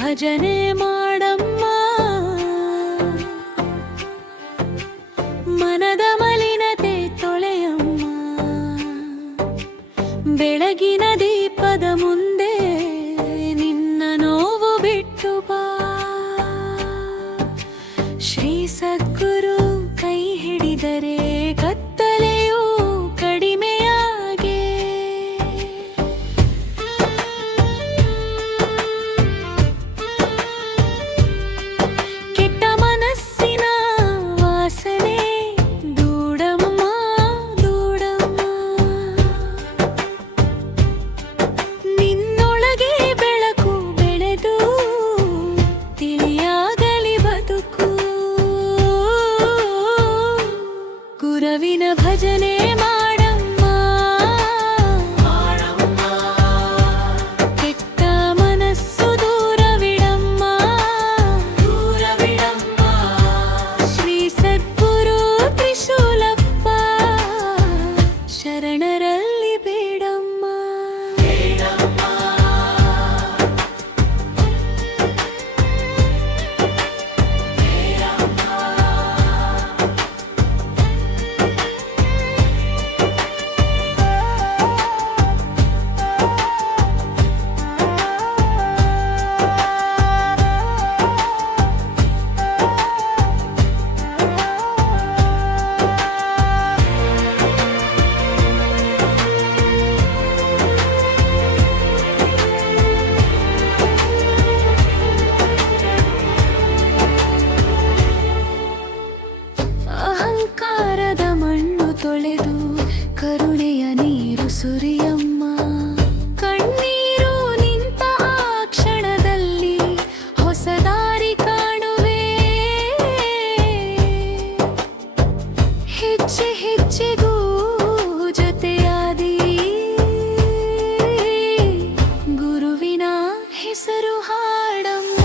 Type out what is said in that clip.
ಭಜನೆ ಮಾಡಮ್ಮ, ಮನದ ಮಲಿನತೆ ತೊಳೆಯಮ್ಮ. ಬೆಳಗಿನ ದೀಪದ ಮುಂದೆ ನಿನ್ನ ನೋವು ಬಿಟ್ಟು ಬಾ. ಶ್ರೀ ಸದ್ಗುರು ಕೈ ಹಿಡಿದರೆ ಕತ್ತಲೆಯೂ ಕಡಿಮೆಯಾಗೆ. ಕೆಟ್ಟ ಮನಸ್ಸಿನ ವಾಸನೆ ದೂಡಮ್ಮ ದೂಡಮ್ಮ. ನಿನ್ನೊಳಗೆ ಬೆಳಕು ಬೆಳೆದು ತಿಳಿಯಾಗಲಿ ಬದುಕು. ಗುರುವಿನ ಭಜನೆ ಮಾಡಮ್ಮ, ಕೆಟ್ಟ ಮನಸ್ಸು ದೂರವಿಡಮ್ಮ. ಶ್ರೀ ಸದ್ಗುರು ತ್ರಿಶೂಲಪ್ಪ ಶರಣರಲ್ಲಿ ಬೇಡಮ್ಮ. ಅಹಂಕಾರದ ಮಣ್ಣು ತೊಳೆದು ಕರುಣೆಯ ನೀರು ಸುರಿಯಮ್ಮ. ಕಣ್ಣೀರು ನಿಂತ ಆ ಕ್ಷಣದಲ್ಲಿ ಹೊಸ ದಾರಿ ಕಾಣುವೆ. ಹೆಜ್ಜೆ ಹೆಜ್ಜೆಗೂ ಜೊತೆಯಾದಿ ಗುರುವಿನ ಹೆಸರು ಹಾಡಮ್ಮ.